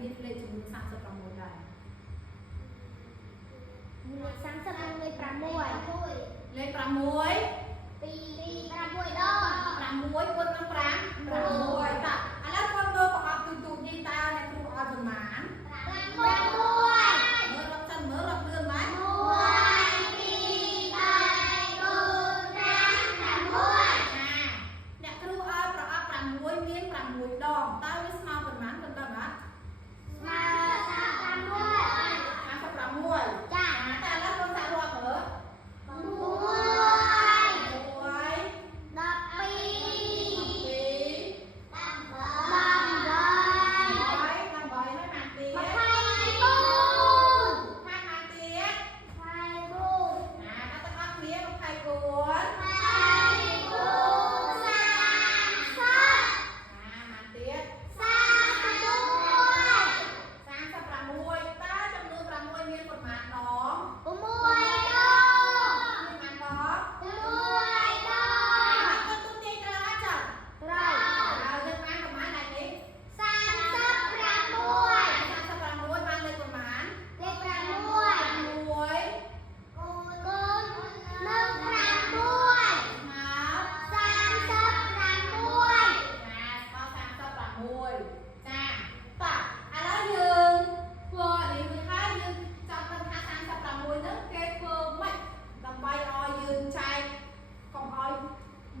មានលេខចំនួន36ដែរលេខ30លេខ6លេខ6 2 6ដង6គុណនឹង5 6តាឥឡូវគាត់មើលប្រអប់ទូនេះតើអ្នកគ្រូឲ្យប៉ុន្មានមើលរត់សិនមើលរត់លឿនមែន1 2 3 4 5 6អ្នកគ្រូឲ្យប្រអប់6មាន6ដងតើវាស្មើប៉ុន្មានមិនដឹងហ៎ស្មើ36ចាតែឥឡូវគាត់សាក់រាប់មើល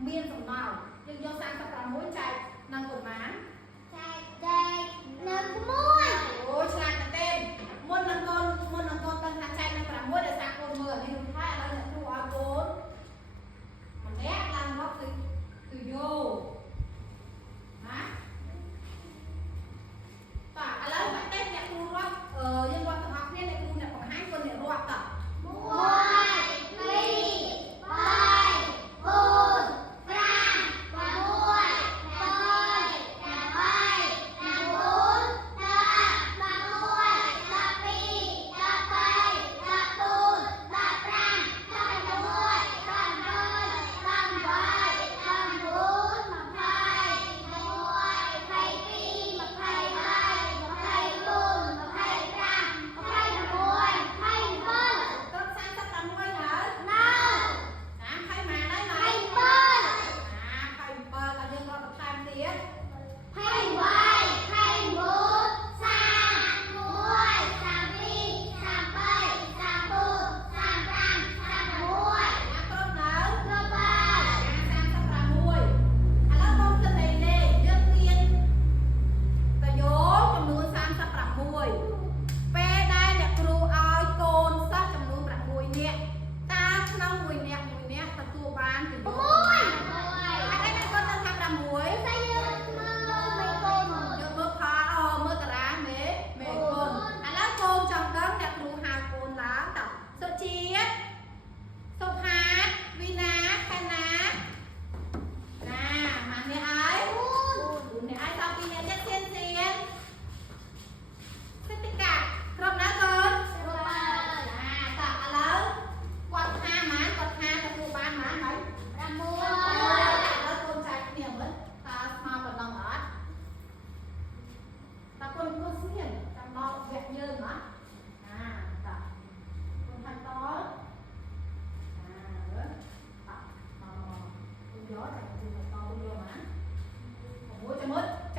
មានសំណល់យើងយក36ចែកនឹងប៉ុន្មានចែកនឹង1អូឆ្លាតមែនទេមុននឹងកូនដឹងថាចែកនឹង6ដោយសារកូនមើលនេះថាឥឡូវអ្នកគ្រូឲ្យកូនម្នាក់ឡើងមកគឺយកណាតើឥឡូវបាត់ទេអ្នកគ្រូរាប់យើងរាប់ទាំងអស់គ្នាអ្នកគ្រូអ្នកបង្ហាញកូនអ្នករាប់តើ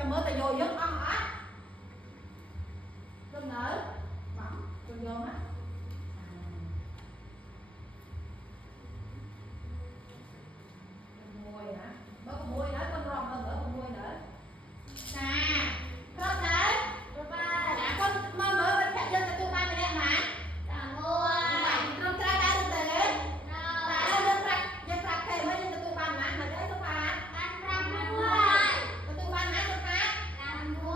ចាំមើលតែយកយើងអស់អត់ដឹងនៅបងជួយយកណា6ណាបើ6ណាគាត់រំមើល6ណាចាគ្រាប់ណាគ្រាប់ណាគាត់មើលមិនប្រាក់យើងទទួលបានម្នាក់ណា6ត្រឹមត្រូវដែរទៅទេតែយើងប្រាក់គេមើលយើងទទួលបានណាមកទេសុផាបាន5ទទួលបានណាសុផា6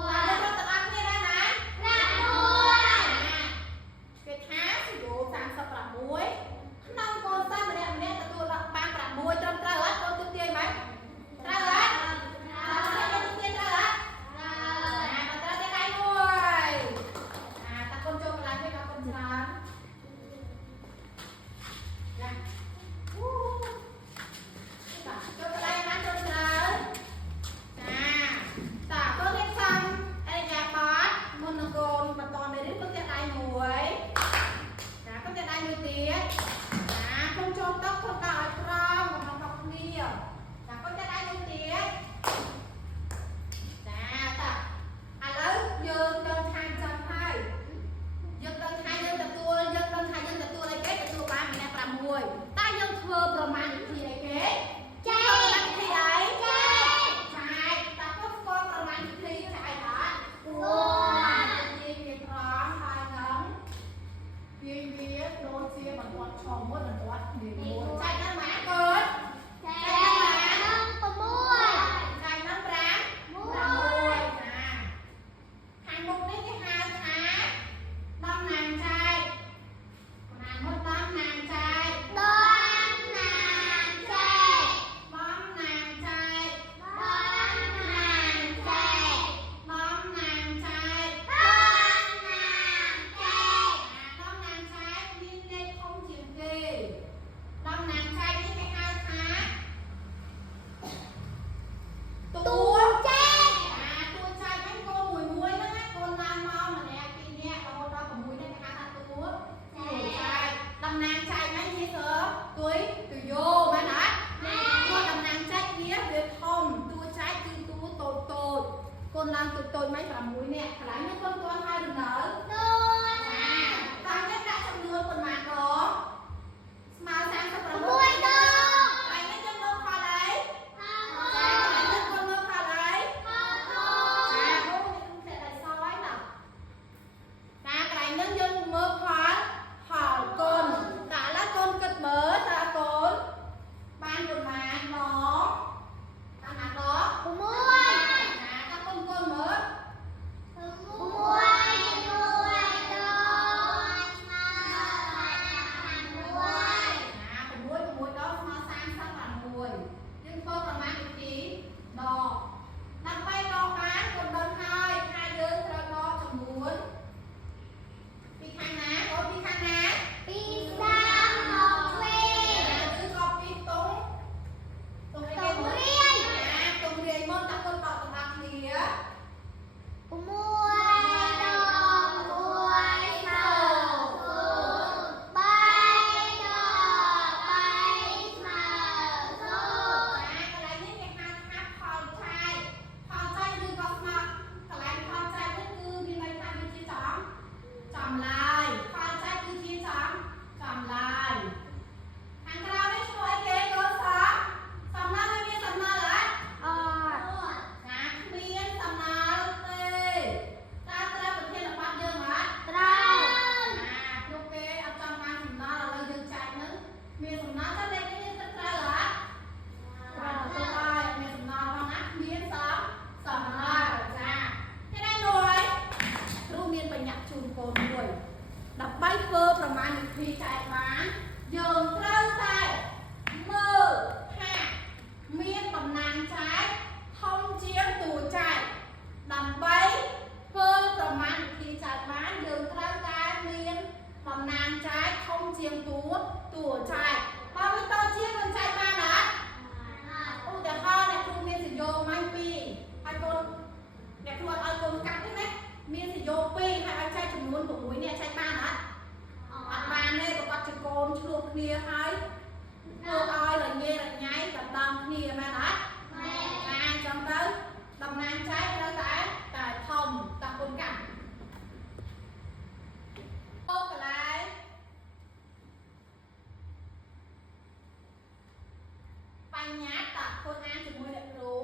តាខ្លួនអានជាមួយអ្នកគ្រូ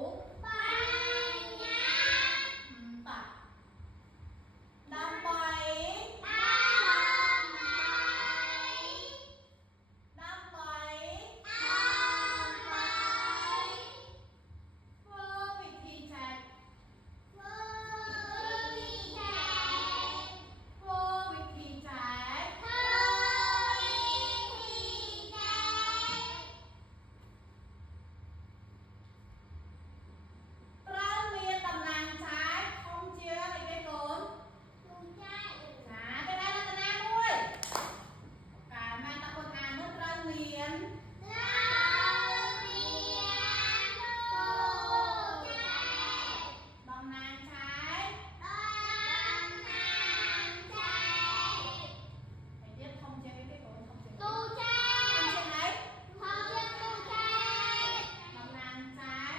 បញ្ញាតាដើម្បីធ្វើវិធីចែកធ្វើវិធីចែកត្រូវមានតំណាងចែកធំជាងអីគេកូនណាទៅដល់រតនាមួយកាលមកតាកូនអាននោះត្រូវមានតំណាងចែកហើយទៀតធំជាងអីគេកូនធំជាងធំជាងអីតំណាងចែក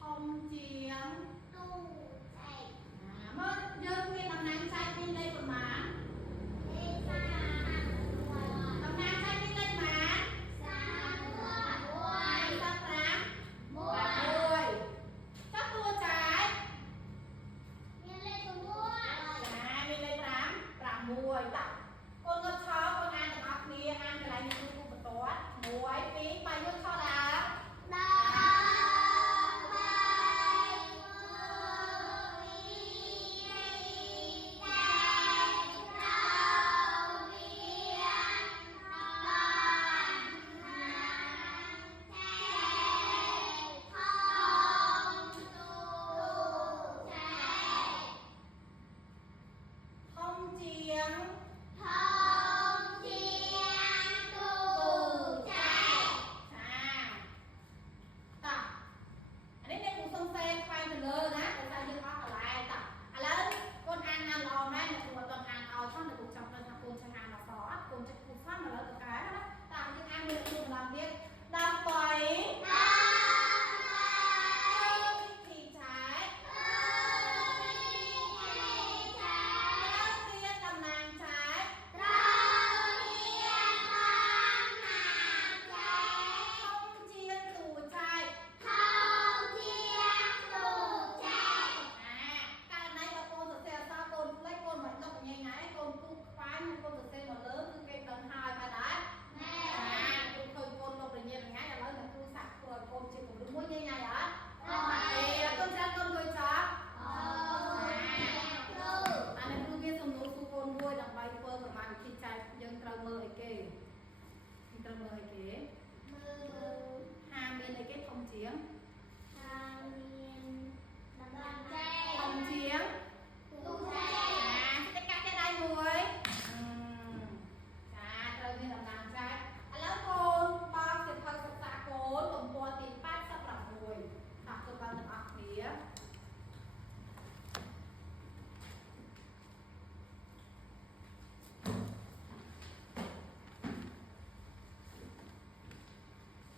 ធំជាងមើលយើងមានតំណាងចែកមានលេខប៉ុន្មានតំណាងចែកមានលេខប៉ុន្មាន35ចាប់តួចែកមានលេខ6តាកូនគាត់ឆោកូនអានទាំងអស់គ្នាអានកន្លែងនេះគឺបន្ទាត់1 2 3យកឆោដើរធំជាងតាអានេះអ្នកគ្រូសុំសេខ្វែងទៅលើណាដោយសារយើងអស់កន្លែងតាឥឡូវកូនអានល្អមែនអ្នកគ្រូអត់អានឲ្យផងអ្នកគ្រូចង់ដឹងថាកូនចេះអានអក្សរអត់កូនចេះគូស្វាំឥឡូវទៅកែណាតាយើងអានមួយគ្រូម្ដងទៀតដើម្បីវិធីចែកមានតំណាងចែកធំជាងតួចែកករណីបើកូនសរសេរអក្សរកូនផ្លេចកូនមិនដឹងញ៉ៃណាកូនគូខ្វាញ់កូនសរសេរមកលើគឺគេដឹងហើយបាទដែរគ្រូឃើញកូនលោកប្រញាប់ថ្ងៃឥឡូវអ្នកគ្រូសាក់ធ្វើឲ្យកូនជាគំរូមួយញ៉ៃញ៉ៃអត់កូនចាំកូនជួយចប់អានេះគ្រូមានសំណួរសួរកូនមួយដើម្បីធ្វើប្រមាណវិធីចែកយើងត្រូវមើលអីគេហាមានអីគេធំជាងស្តិចកាត់ចេះដៃមួយចាត្រូវមានតំណាងចែកឥឡូវកូនបើកសៀវភៅសិក្សាកូនទំព័រទី86តាកូនបើកទាំងអស់គ្នាត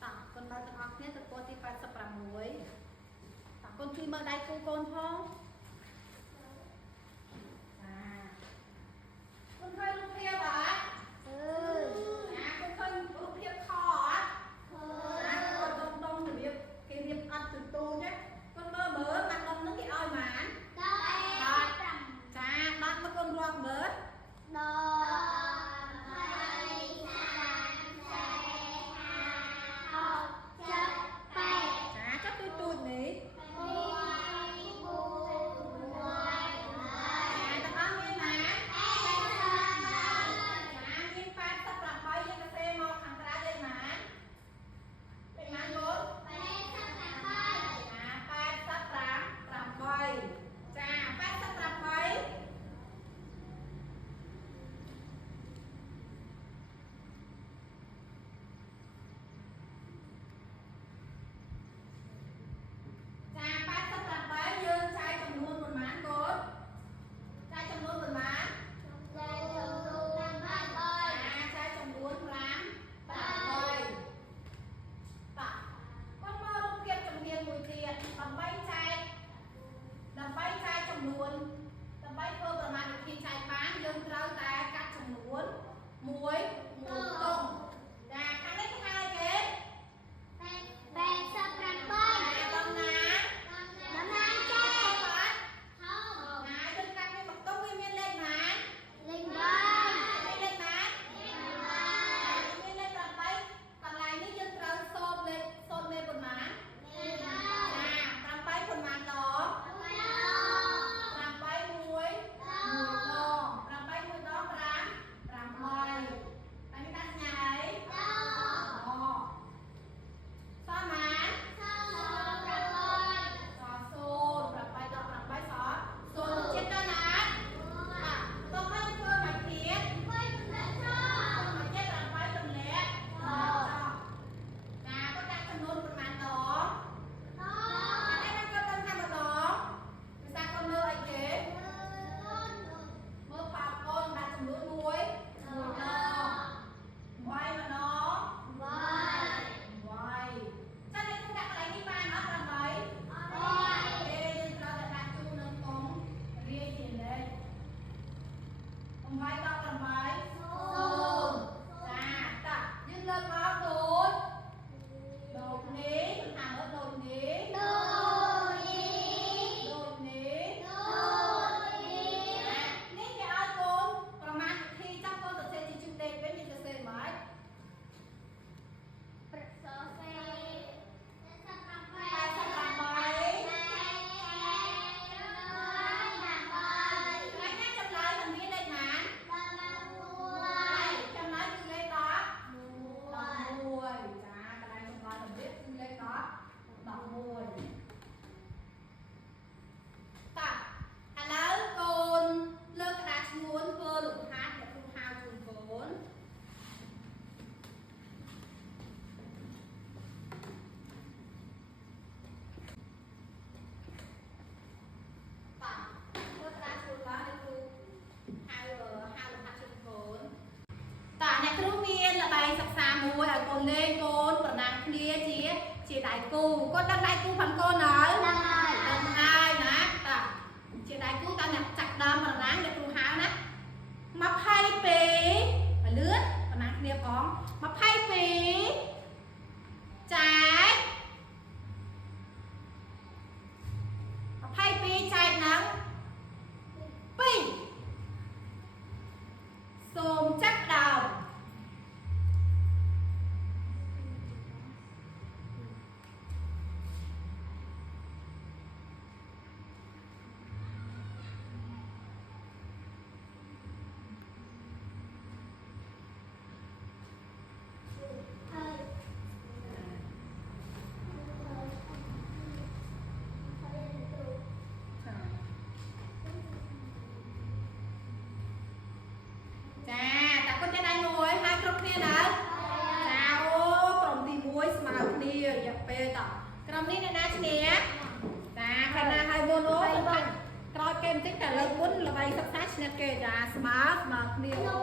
ាកូនបើកទាំងអស់គ្នាទំព័រទី86តាកូនជួយមើលដៃគូកូនផងកូនឃើញរូបភាពអត់កូនឃើញរូបភាពខអត់កូនដុំរបៀបគេរៀបអត់ទូទេកូនមើលបាត់ដុំហ្នឹងគេឲ្យប៉ុន្មានចា10មកកូនរាប់មើលចាចាប់ទូនេះ1 2 3 4 5 6 7 8 đại cù con đang đại cù phần con nói lần hai nè ta chị đại cù ta nhập chặt đâm mà nắng để cù háo nè mà phay pí và lướt và nắng kia có mà phay pí trái mà phay pí trái nắng pí xôm chắc đầu Hãy subscribe cho kênh Ghiền Mì Gõ để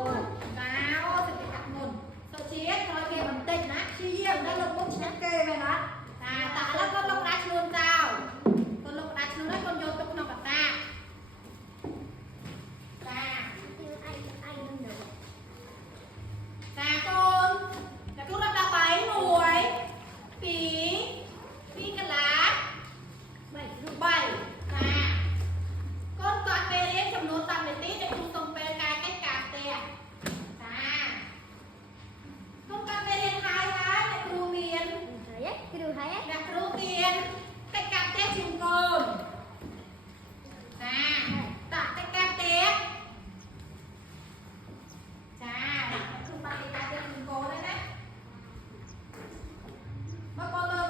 không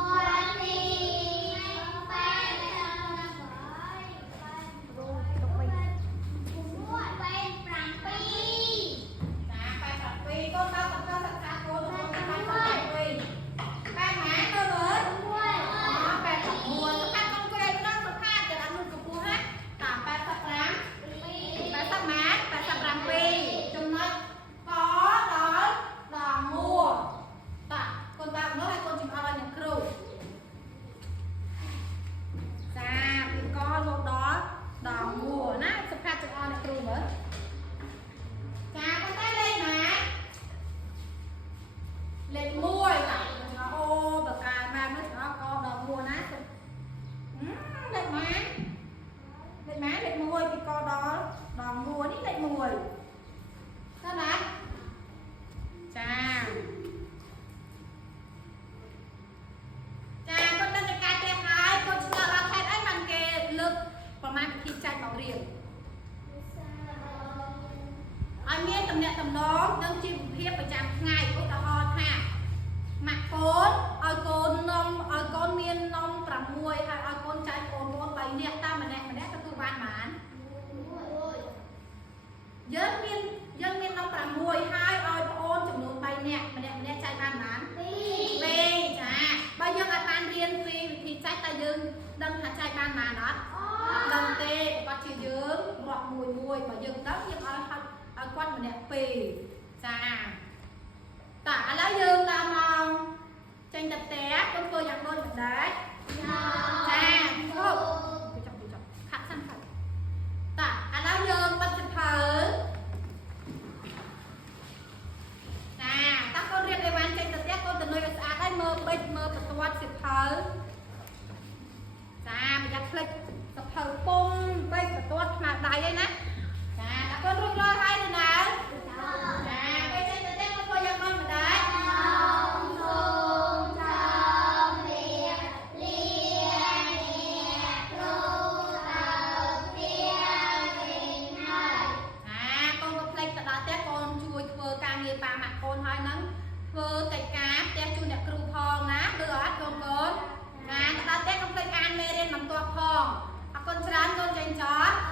bỏ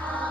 lỡ